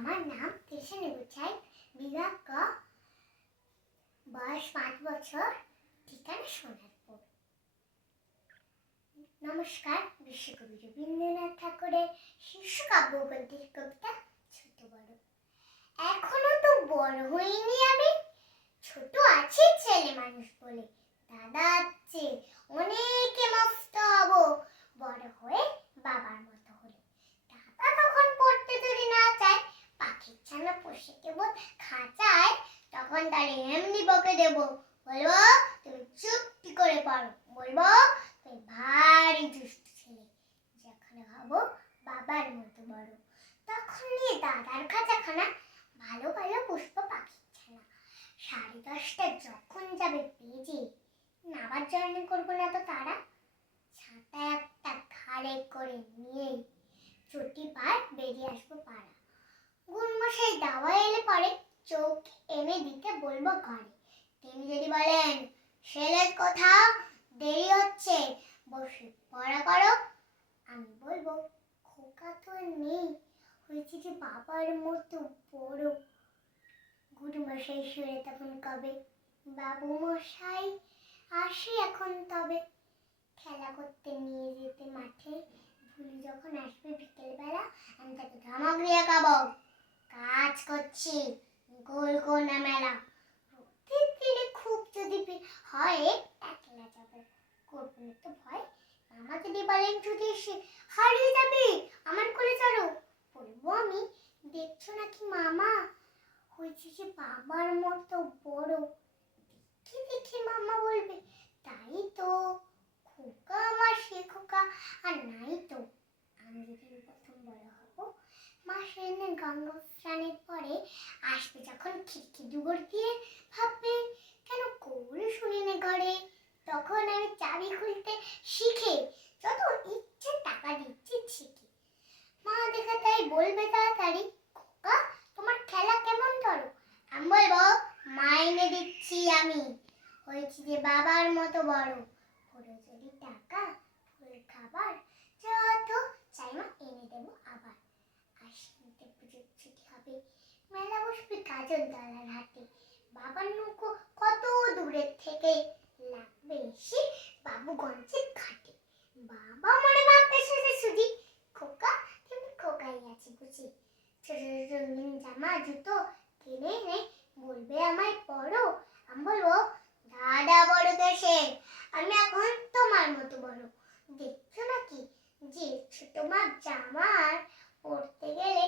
আমার নাম কৃষ্ণ গুছাই, বিভাগ ক, বয়স 5 বছর, ঠিকানা সোনারপুর। নমস্কার। বিশ্বকবি রবীন্দ্রনাথ ঠাকুরের শিশু কাব্যগ্রন্থের কবিতা ছোট বড়। এখনো তো বড় হইনি আমি, ছোট আছি ছেলে মানুষ বলে। দাদা আছে অনেকে মস্ত হব, বড় হয়ে বাবার মতো হলে। দাদা তখন পড়তে যদি না চায়, পাখির ছানা পোষে কেবল খাঁচায়, তখন তার এমনি বকে দেব, বলবো তুমি চুপটি করে পড়ো, বলবো তুমি ভারী দুষ্ট ছেলে। যখন হব বাবার মতো বড়, তখন নিয়ে দাদার খাঁচাখানা ভালো ভালো পুষ্প পাখির ছানা। 10:30 যখন যাবে বেজে, নাবার জার্নি করবো না তো তারা। ছাতা একটা ঘাড়ে করে নিয়ে চটি পার বেরিয়ে আসবো পাড়া। গুণমশাই দাওয়া এলে পরে চোখ এনে দিতে বলবো ঘরে। তিনি যদি বলেন ছেলের কথা দেরি হচ্ছে, বসে পড়া করো, আমি বলবো খোকা তো নেই, হয়েছে যে বাবার মতো বড়। গুরুমশাই শুয়ে তখন কবে, বাবু মশাই আসি এখন তবে। খেলা করতে নিয়ে যেতে মাঠে, ভুলি যখন আসবে বিকেল বেলা, আমি তাকে ধমক দিয়ে খাবো, কাজ করছি গোল কোনা মেলা। প্রতিদিনে খুব যদি হয় একলা যাবো, করবো না তো ভয়। মামা যদি বলেন যদি এসে হারিয়ে যাবে আমার কোলে চড়ো, বলবো আমি দেখছো নাকি মামা, হয়েছে যে বাবার মতো বড়। কি দেখি মামা বলবে তাই তো, খোকা আমার সে খোকা আর নাই তো। আমি যেদিন প্রথম বড় হব, মা সেদিন গঙ্গা স্নানের পরে আসবে যখন খিড়কি দুগর দিয়ে, ভাববে কেন কৌল শুনিনি ঘরে। তখন আমি চাবি খুলতে শিখে যত ইচ্ছে টাকা দিচ্ছি শিখে। মা দেখে তাই বলবে তাড়াতাড়ি, খোকা তোমার খেলা কেমন ধরো। আমি বলবো মাইনে দিচ্ছি আমি, হয়েছি যে বাবার মতো বড়। পুরো যদি টাকা ফুল খাবার যত চাই মা এনে দেবো আবার। আশ্বিনতে পুজোর ছুটি হবে, মেলা বসবে গাজন তলার হাটে। বাবার নৌকো কত দূরের থেকে, লাগবে এসে বাবুগঞ্জের ঘাটে। বাবা মনে ভাববে শেষে সুজি, খোকা তুমি খোকাই আছে বুঝি। ছোট ছোট রঙিন জামা জুতো কিনে এনে বলবে আমায় পরো। আমি বলবো দাদা বড় দেশে, আমি এখন তোমার মতো বড়। দেখছো নাকি যে ছোট মাপ জামার পরতে গেলে